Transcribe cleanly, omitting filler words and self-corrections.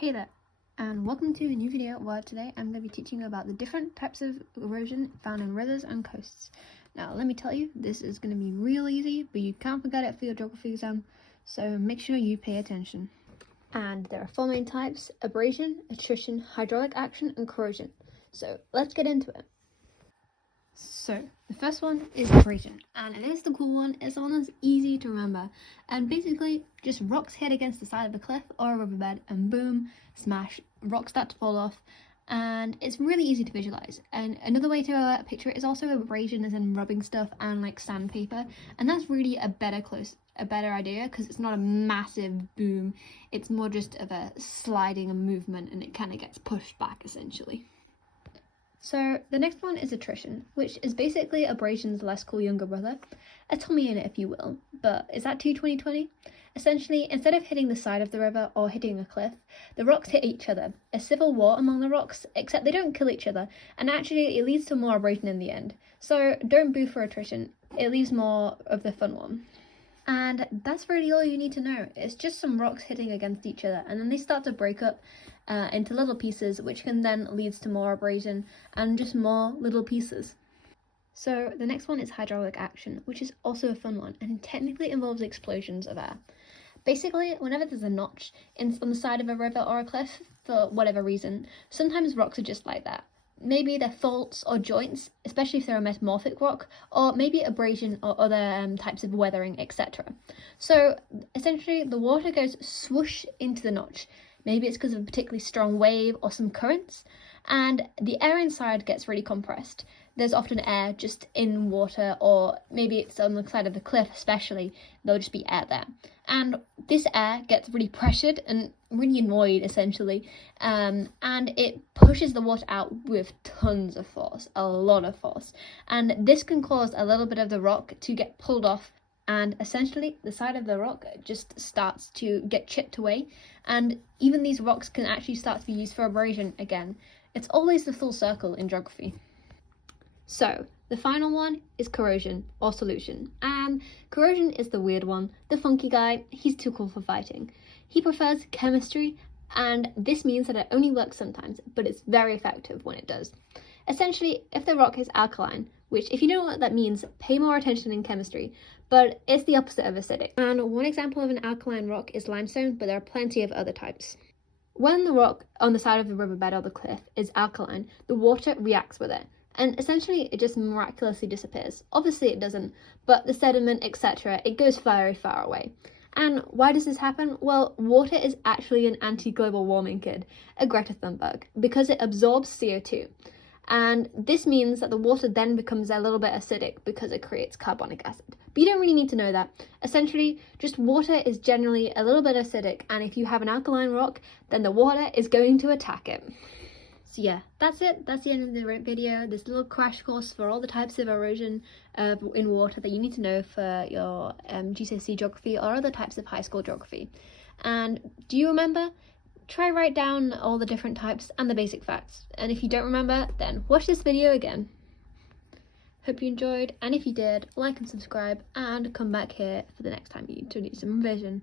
Hey there, and welcome to a new video where today I'm going to be teaching you about the different types of erosion found in rivers and coasts. Now let me tell you, this is going to be real easy, but you can't forget it for your geography exam, so make sure you pay attention. And there are four main types: abrasion, attrition, hydraulic action, and corrosion. So let's get into it. So the first one is abrasion, and it is the cool one. It's the one that's easy to remember, and basically just rocks hit against the side of a cliff or a riverbed and boom, smash, rocks start to fall off, and it's really easy to visualize. And another way to picture it is also abrasion as in rubbing stuff and like sandpaper, and that's really a better idea because it's not a massive boom, it's more just of a sliding and movement, and it kind of gets pushed back essentially. So the next one is attrition, which is basically abrasion's less cool younger brother, a Tommy in it if you will, but is that too 2020? Essentially, instead of hitting the side of the river or hitting a cliff, the rocks hit each other, a civil war among the rocks, except they don't kill each other, and actually it leads to more abrasion in the end. So don't boo for attrition, it leaves more of the fun one. And that's really all you need to know. It's just some rocks hitting against each other, and then they start to break up into little pieces, which can then lead to more abrasion and just more little pieces. So the next one is hydraulic action, which is also a fun one, and technically involves explosions of air. Basically, whenever there's a notch on the side of a river or a cliff, for whatever reason, sometimes rocks are just like that. Maybe they're faults or joints, especially if they're a metamorphic rock, or maybe abrasion or other types of weathering, etc. So essentially the water goes swoosh into the notch. Maybe it's because of a particularly strong wave or some currents, and the air inside gets really compressed. There's often air just in water, or maybe it's on the side of the cliff especially, there'll just be air there. And this air gets really pressured and really annoyed essentially, and it pushes the water out with tons of force, a lot of force. And this can cause a little bit of the rock to get pulled off, and essentially the side of the rock just starts to get chipped away, and even these rocks can actually start to be used for abrasion again. It's always the full circle in geography. So the final one is corrosion or solution, and corrosion is the weird one, the funky guy. He's too cool for fighting. He prefers chemistry, and this means that it only works sometimes, but it's very effective when it does. Essentially, if the rock is alkaline, which if you don't know what that means, pay more attention in chemistry, but it's the opposite of acidic. And one example of an alkaline rock is limestone, but there are plenty of other types. When the rock on the side of the riverbed or the cliff is alkaline, the water reacts with it, and essentially it just miraculously disappears. Obviously it doesn't, but the sediment, etc., it goes very far away. And why does this happen? Well, water is actually an anti-global warming kid, a Greta Thunberg, because it absorbs CO2. And this means that the water then becomes a little bit acidic because it creates carbonic acid. But you don't really need to know that. Essentially, just water is generally a little bit acidic, and if you have an alkaline rock, then the water is going to attack it. So yeah, that's it. That's the end of the video. This little crash course for all the types of erosion in water that you need to know for your GCSE geography or other types of high school geography. And do you remember? Try write down all the different types and the basic facts. And if you don't remember, then watch this video again. Hope you enjoyed, and if you did, like and subscribe, and come back here for the next time you need to do some revision.